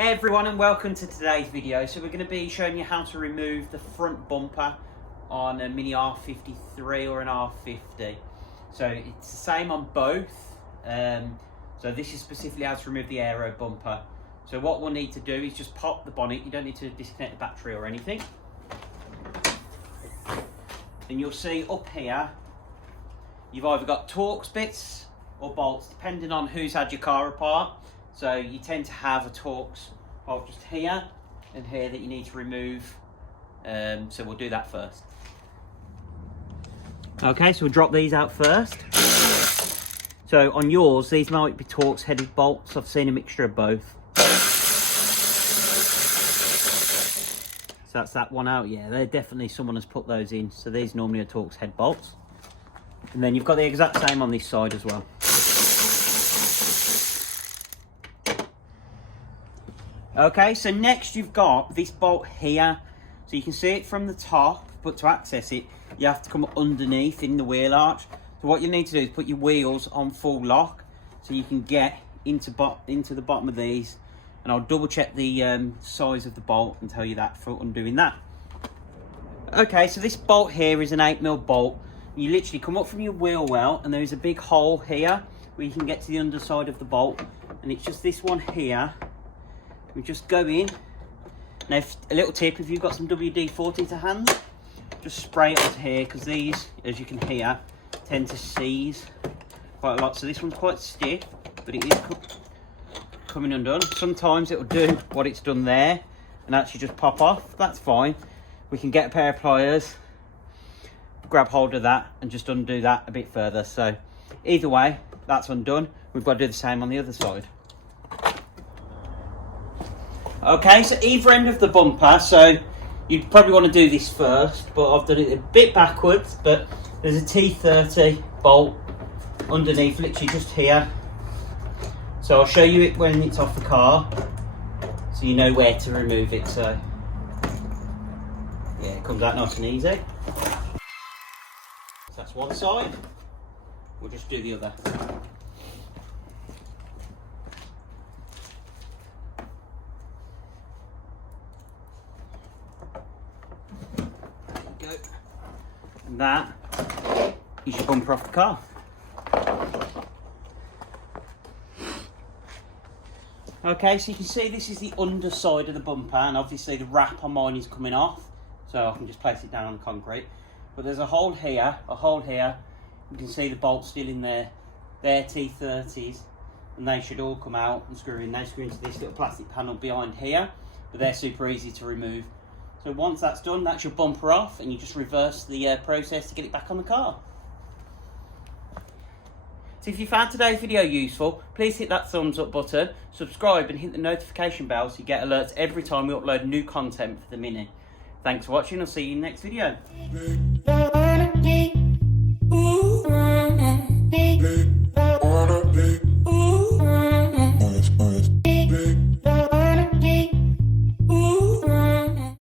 Hey everyone, and welcome to today's video. So we're going to be showing you how to remove the front bumper on a mini R53 or an R50. So it's the same on both. So this is specifically how to remove the aero bumper. So what we'll need to do is just pop the bonnet. You don't need to disconnect the battery or anything. And you'll see up here, you've either got Torx bits or bolts, depending on who's had your car apart. So you tend to have a Torx bolt just here and here that you need to remove. So we'll do that first. Okay, so we'll drop these out first. So on yours, these might be Torx headed bolts. I've seen a mixture of both. So that's that one out. Yeah, they're definitely, someone has put those in. So these normally are Torx head bolts. And then you've got the exact same on this side as well. Okay, so next you've got this bolt here. So you can see it from the top, but to access it, you have to come underneath in the wheel arch. So what you need to do is put your wheels on full lock so you can get into the bottom of these. And I'll double check the size of the bolt and tell you that for undoing that. Okay, so this bolt here is an 8mm bolt. You literally come up from your wheel well, and there's a big hole here where you can get to the underside of the bolt. And it's just this one here. We just go in. Now, a little tip, if you've got some WD-40 to hand, just spray it onto here, because these, as you can hear, tend to seize quite a lot. So this one's quite stiff, but it is coming undone. Sometimes it'll do what it's done there and actually just pop off. That's fine. We can get a pair of pliers, grab hold of that and just undo that a bit further. So either way, that's undone. We've got to do the same on the other side. Okay, so either end of the bumper, so you'd probably want to do this first, but I've done it a bit backwards. But there's a T30 bolt underneath, literally just here. So I'll show you it when it's off the car, so you know where to remove it. So yeah, it comes out nice and easy. So that's one side. We'll just do the other. There you go. And that is your bumper off the car. Okay, so you can see this is the underside of the bumper, and obviously the wrap on mine is coming off, so I can just place it down on the concrete. But there's a hole here, you can see the bolts still in there. They're T30s, and they should all come out and screw in. They screw into this little plastic panel behind here, but they're super easy to remove. So once that's done, that's your bumper off, and you just reverse the process to get it back on the car. So if you found today's video useful, please hit that thumbs up button, subscribe and hit the notification bell so you get alerts every time we upload new content for the Mini. Thanks for watching, I'll see you in the next video.